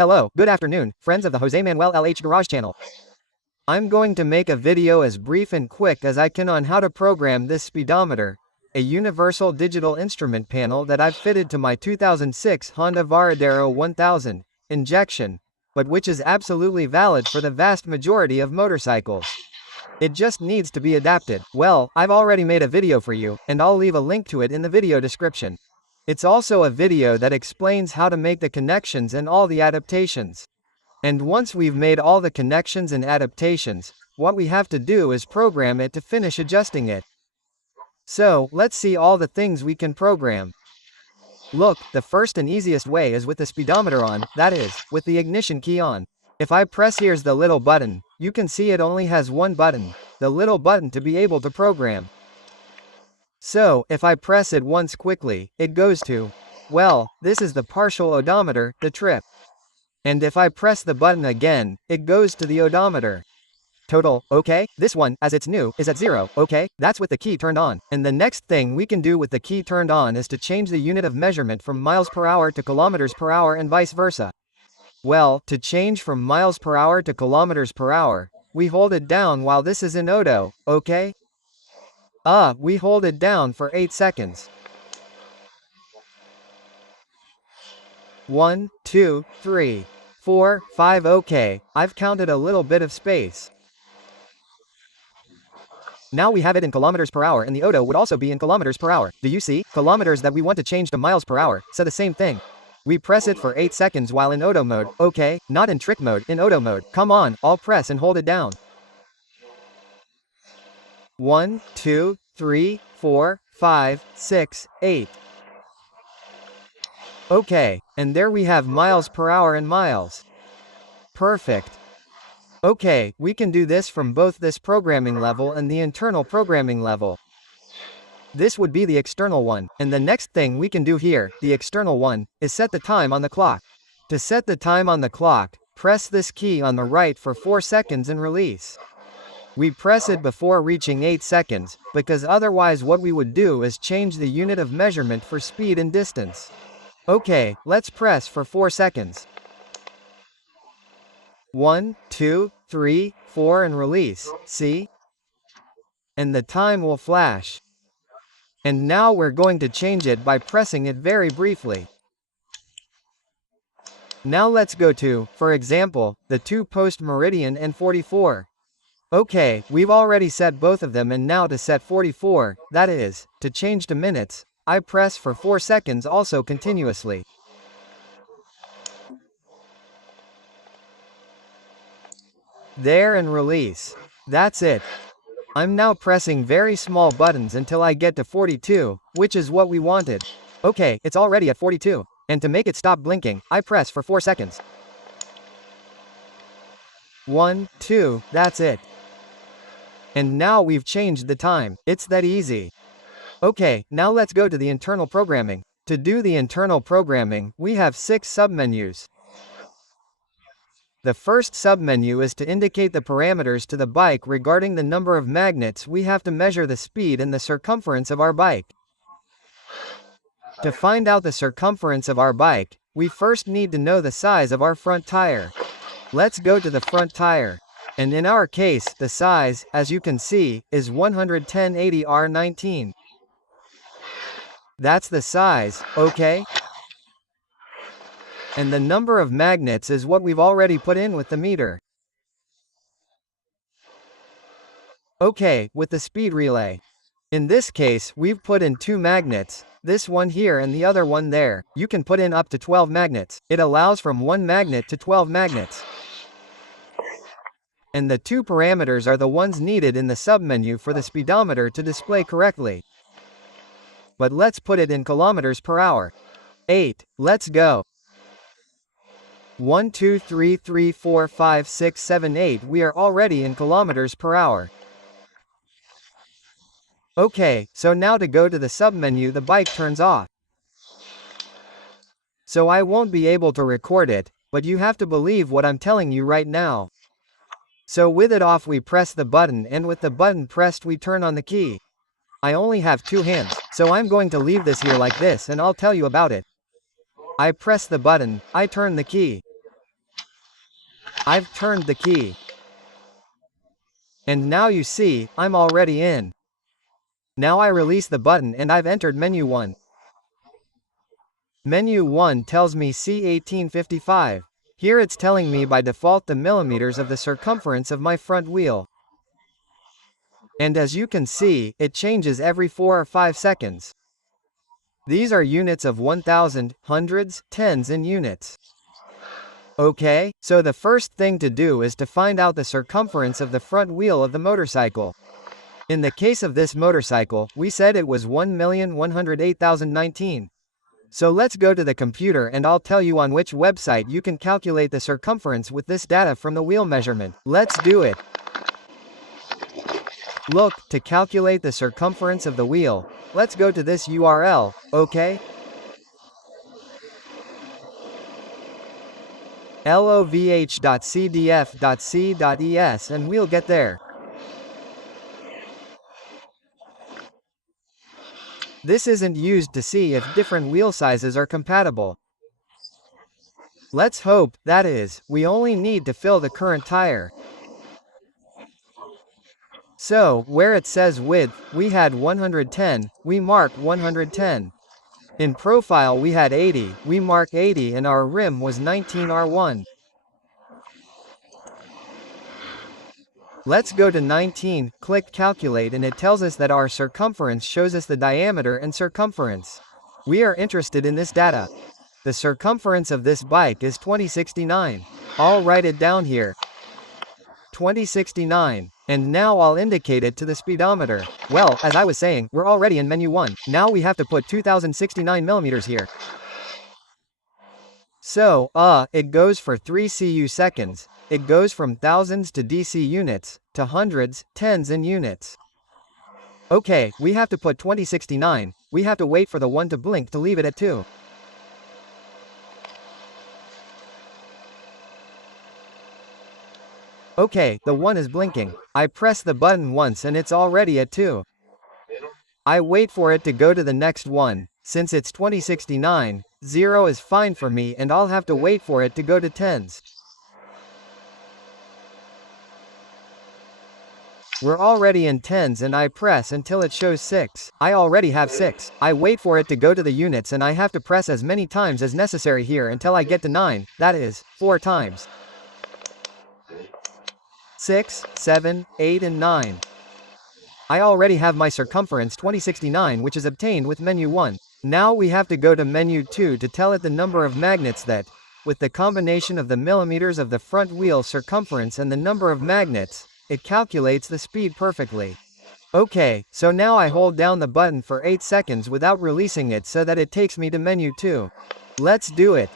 Hello, good afternoon, friends of the Jose Manuel LH Garage channel. I'm going to make a video as brief and quick as I can on how to program this speedometer, a universal digital instrument panel that I've fitted to my 2006 Honda Varadero 1000 injection, but which is absolutely valid for the vast majority of motorcycles. It just needs to be adapted. Well, I've already made a video for you, and I'll leave a link to it in the video description. It's also a video that explains how to make the connections and all the adaptations. And once we've made all the connections and adaptations, what we have to do is program it to finish adjusting it. So, let's see all the things we can program. Look, the first and easiest way is with the speedometer on, that is, with the ignition key on. If I press here's the little button, you can see it only has one button, the little button to be able to program. So, if I press it once quickly, it goes to, well, this is the partial odometer, the trip. And if I press the button again, it goes to the odometer. Total, okay, this one, as it's new, is at 0, okay, that's with the key turned on. And the next thing we can do with the key turned on is to change the unit of measurement from miles per hour to kilometers per hour and vice versa. Well, to change from miles per hour to kilometers per hour, we hold it down while this is in odo, okay? We hold it down for 8 seconds. 1, 2, 3, 4, 5, okay, I've counted a little bit of space. Now we have it in kilometers per hour and the odo would also be in kilometers per hour. Do you see? Kilometers that we want to change to miles per hour, so the same thing. We press it for 8 seconds while in odo mode, okay, not in trick mode, in odo mode. Come on, I'll press and hold it down. 1, 2, 3, 4, 5, 6, 8. Okay, and there we have miles per hour and miles. Perfect. Okay, we can do this from both this programming level and the internal programming level. This would be the external one, and the next thing we can do here, the external one, is set the time on the clock. To set the time on the clock, press this key on the right for 4 seconds and release. We press it before reaching 8 seconds, because otherwise what we would do is change the unit of measurement for speed and distance. Okay, let's press for 4 seconds. 1, 2, 3, 4 and release, see? And the time will flash. And now we're going to change it by pressing it very briefly. Now let's go to, for example, the 2 post meridian and 44. Okay, we've already set both of them and now to set 44, that is, to change to minutes, I press for 4 seconds also continuously. There and release. That's it. I'm now pressing very small buttons until I get to 42, which is what we wanted. Okay, it's already at 42. And to make it stop blinking, I press for 4 seconds. 1, 2, that's it. And now we've changed the time. It's that easy. Okay, now let's go to the internal programming. To do the internal programming, we have 6 submenus. The first submenu is to indicate the parameters to the bike regarding the number of magnets we have to measure the speed and the circumference of our bike. To find out the circumference of our bike, we first need to know the size of our front tire. Let's go to the front tire. And in our case, the size, as you can see, is 110/80R19. That's the size, okay? And the number of magnets is what we've already put in with the meter. Okay, with the speed relay. In this case, we've put in 2 magnets, this one here and the other one there. You can put in up to 12 magnets. It allows from 1 magnet to 12 magnets. And the 2 parameters are the ones needed in the submenu for the speedometer to display correctly. But let's put it in kilometers per hour. 8, let's go. 1, 2, 3, 3, 4, 5, 6, 7, 8. We are already in kilometers per hour. Okay, so now to go to the submenu the bike turns off. So I won't be able to record it, but you have to believe what I'm telling you right now. So with it off we press the button and with the button pressed we turn on the key. I only have 2 hands, so I'm going to leave this here like this and I'll tell you about it. I press the button, I turn the key. I've turned the key. And now you see, I'm already in. Now I release the button and I've entered menu 1. Menu 1 tells me C1855. Here it's telling me by default the millimeters of the circumference of my front wheel. And as you can see, it changes every 4 or 5 seconds. These are units of 1000, hundreds, tens and units. Okay, so the first thing to do is to find out the circumference of the front wheel of the motorcycle. In the case of this motorcycle, we said it was 1,108,019. So let's go to the computer and I'll tell you on which website you can calculate the circumference with this data from the wheel measurement. Let's do it. Look, to calculate the circumference of the wheel, let's go to this URL, okay? lovh.cdf.c.es and we'll get there. This isn't used to see if different wheel sizes are compatible. Let's hope, that is, we only need to fill the current tire. So, where it says width, we had 110, we mark 110. In profile we had 80, we mark 80 and our rim was 19R1. Let's go to 19, click calculate and it tells us that our circumference shows us the diameter and circumference. We are interested in this data. The circumference of this bike is 2069. I'll write it down here. 2069. And now I'll indicate it to the speedometer. Well, as I was saying, we're already in menu 1. Now we have to put 2069 millimeters here. So, it goes for 3 cu seconds. It goes from thousands to DC units, to hundreds, tens and units. Okay, we have to put 2069, we have to wait for the 1 to blink to leave it at 2. Okay, the 1 is blinking. I press the button once and it's already at 2. I wait for it to go to the next one. Since it's 2069, 0 is fine for me and I'll have to wait for it to go to tens. We're already in tens and I press until it shows 6. I already have 6. I wait for it to go to the units and I have to press as many times as necessary here until I get to 9, that is, 4 times. 6, 7, 8 and 9. I already have my circumference 2069 which is obtained with menu 1. Now we have to go to menu 2 to tell it the number of magnets that, with the combination of the millimeters of the front wheel circumference and the number of magnets, it calculates the speed perfectly. Okay, so now I hold down the button for 8 seconds without releasing it so that it takes me to menu 2. Let's do it.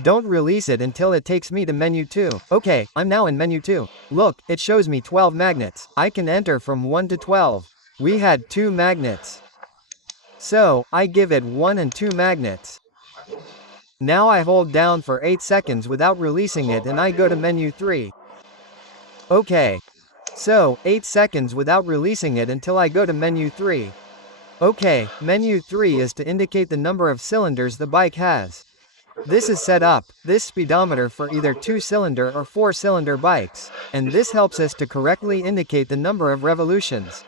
Don't release it until it takes me to menu 2. Okay, I'm now in menu 2. Look, it shows me 12 magnets. I can enter from 1 to 12. We had 2 magnets. So, I give it 1 and 2 magnets. Now I hold down for 8 seconds without releasing it and I go to menu 3. Okay. So, 8 seconds without releasing it until I go to menu 3. Okay, menu 3 is to indicate the number of cylinders the bike has. This is set up, this speedometer for either 2-cylinder or 4-cylinder bikes, and this helps us to correctly indicate the number of revolutions.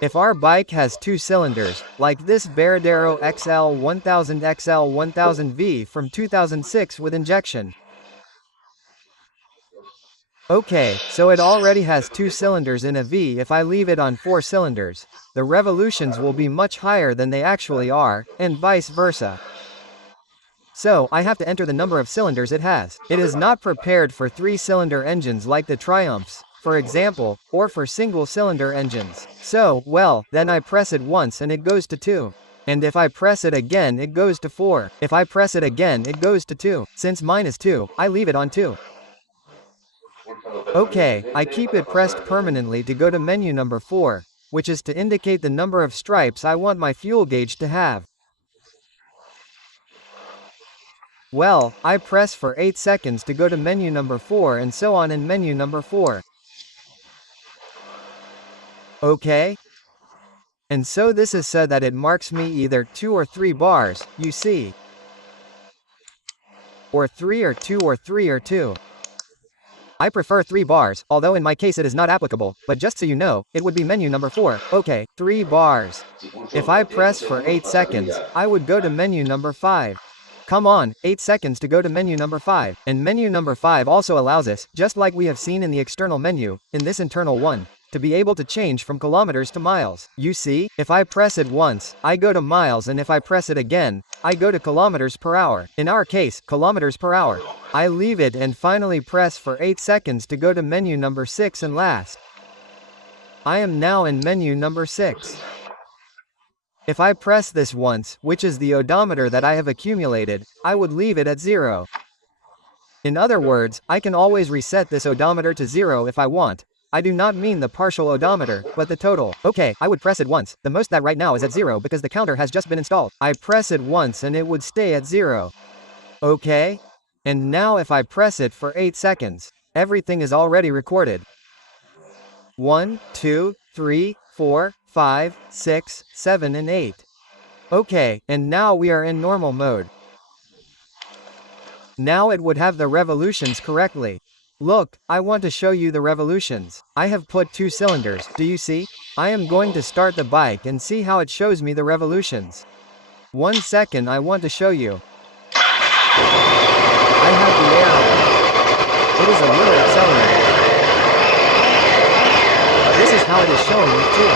If our bike has 2 cylinders, like this Varadero XL 1000 XL 1000V from 2006 with injection. Okay, so it already has 2 cylinders in a V. If I leave it on 4 cylinders, the revolutions will be much higher than they actually are, and vice versa. So, I have to enter the number of cylinders it has. It is not prepared for 3-cylinder engines like the Triumphs, for example, or for single-cylinder engines. So, well, then I press it once and it goes to 2. And if I press it again it goes to 4. If I press it again it goes to 2. Since mine is 2, I leave it on 2. Okay, I keep it pressed permanently to go to menu number 4, which is to indicate the number of stripes I want my fuel gauge to have. Well, I press for 8 seconds to go to menu number 4 and so on in menu number 4. Okay? And so this is so that it marks me either 2 or 3 bars, you see. or 3 or 2 or 3 or 2. I prefer 3 bars, although in my case it is not applicable, but just so you know, it would be menu number 4. Okay, 3 bars. If I press for 8 seconds, I would go to menu number 5. Come on, 8 seconds to go to menu number 5. And menu number 5 also allows us, just like we have seen in the external menu, in this internal one, to be able to change from kilometers to miles. You see, if I press it once, I go to miles, and if I press it again, I go to kilometers per hour. In our case, kilometers per hour. I leave it and finally press for 8 seconds to go to menu number 6 and last. I am now in menu number 6. If I press this once, which is the odometer that I have accumulated, I would leave it at 0. In other words, I can always reset this odometer to 0 if I want. I do not mean the partial odometer, but the total. Okay, I would press it once. The most that right now is at 0 because the counter has just been installed. I press it once and it would stay at 0. Okay? And now if I press it for 8 seconds, everything is already recorded. 1, 2, 3, 4, 5, 6, 7 and 8. Okay, and now we are in normal mode. Now it would have the revolutions correctly. Look, I want to show you the revolutions. I have put 2 cylinders, do you see? I am going to start the bike and see how it shows me the revolutions. 1 second, I want to show you. I have the air on. It is a little accelerated. This is how it is showing me too.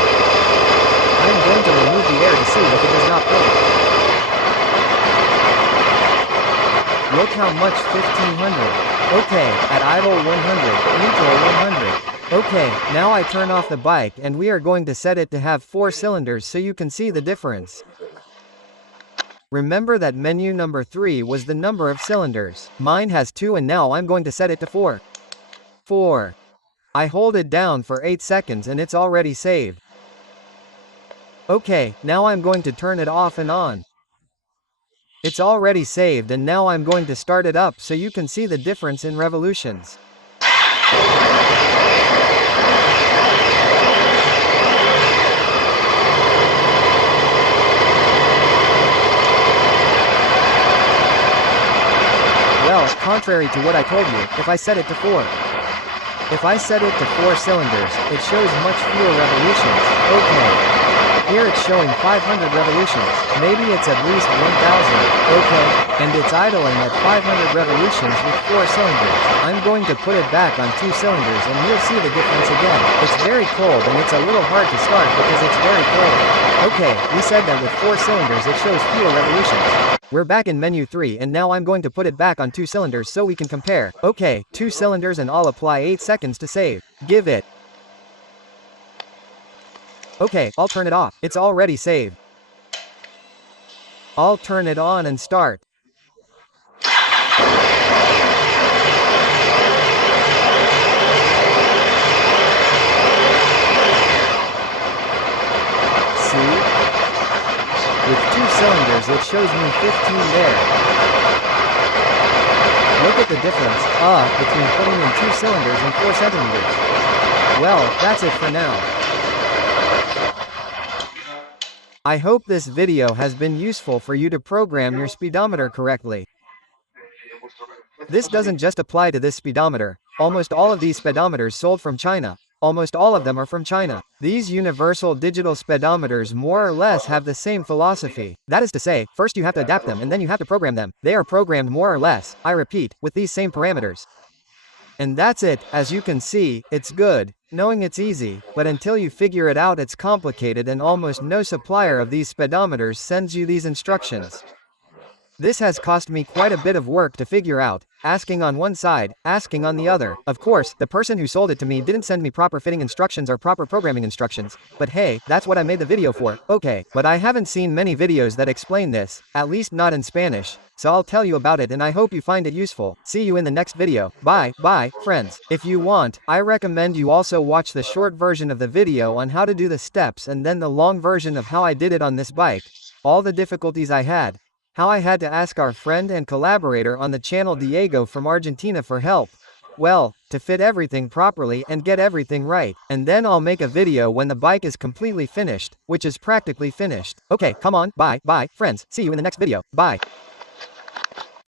I am going to remove the air to see if it does not pull. Look how much 1500. Okay, at idle 100, neutral 100. Okay, now I turn off the bike and we are going to set it to have 4 cylinders so you can see the difference. Remember that menu number 3 was the number of cylinders. Mine has 2 and now I'm going to set it to 4. 4. I hold it down for 8 seconds and it's already saved. Okay, now I'm going to turn it off and on. It's already saved and now I'm going to start it up so you can see the difference in revolutions. Well, contrary to what I told you, if I set it to 4. If I set it to 4 cylinders, it shows much fewer revolutions. Okay. Here it's showing 500 revolutions. Maybe it's at least 1000. Okay. And it's idling at 500 revolutions with 4 cylinders. I'm going to put it back on 2 cylinders and you'll see the difference again. It's very cold and it's a little hard to start because it's very cold. Okay, we said that with 4 cylinders it shows fewer revolutions. We're back in menu 3 and now I'm going to put it back on 2 cylinders so we can compare. Okay, 2 cylinders and I'll apply 8 seconds to save. Give it. Okay, I'll turn it off. It's already saved. I'll turn it on and start. See? With 2 cylinders it shows me 15 there. Look at the difference, between putting in 2 cylinders and 4 centimeters. Well, that's it for now. I hope this video has been useful for you to program your speedometer correctly. This doesn't just apply to this speedometer. Almost all of these speedometers sold from China. Almost all of them are from China. These universal digital speedometers more or less have the same philosophy. That is to say, first you have to adapt them and then you have to program them. They are programmed more or less, I repeat, with these same parameters. And that's it. As you can see, it's good. Knowing it's easy, but until you figure it out it's complicated and almost no supplier of these speedometers sends you these instructions. This has cost me quite a bit of work to figure out, asking on one side, asking on the other. Of course, the person who sold it to me didn't send me proper fitting instructions or proper programming instructions, but hey, that's what I made the video for. Okay, but I haven't seen many videos that explain this, at least not in Spanish, so I'll tell you about it and I hope you find it useful. See you in the next video. Bye, friends. If you want, I recommend you also watch the short version of the video on how to do the steps and then the long version of how I did it on this bike. All the difficulties I had. How I had to ask our friend and collaborator on the channel Diego from Argentina for help. Well, to fit everything properly and get everything right. And then I'll make a video when the bike is completely finished, which is practically finished. Okay, come on, bye, friends. See you in the next video. Bye.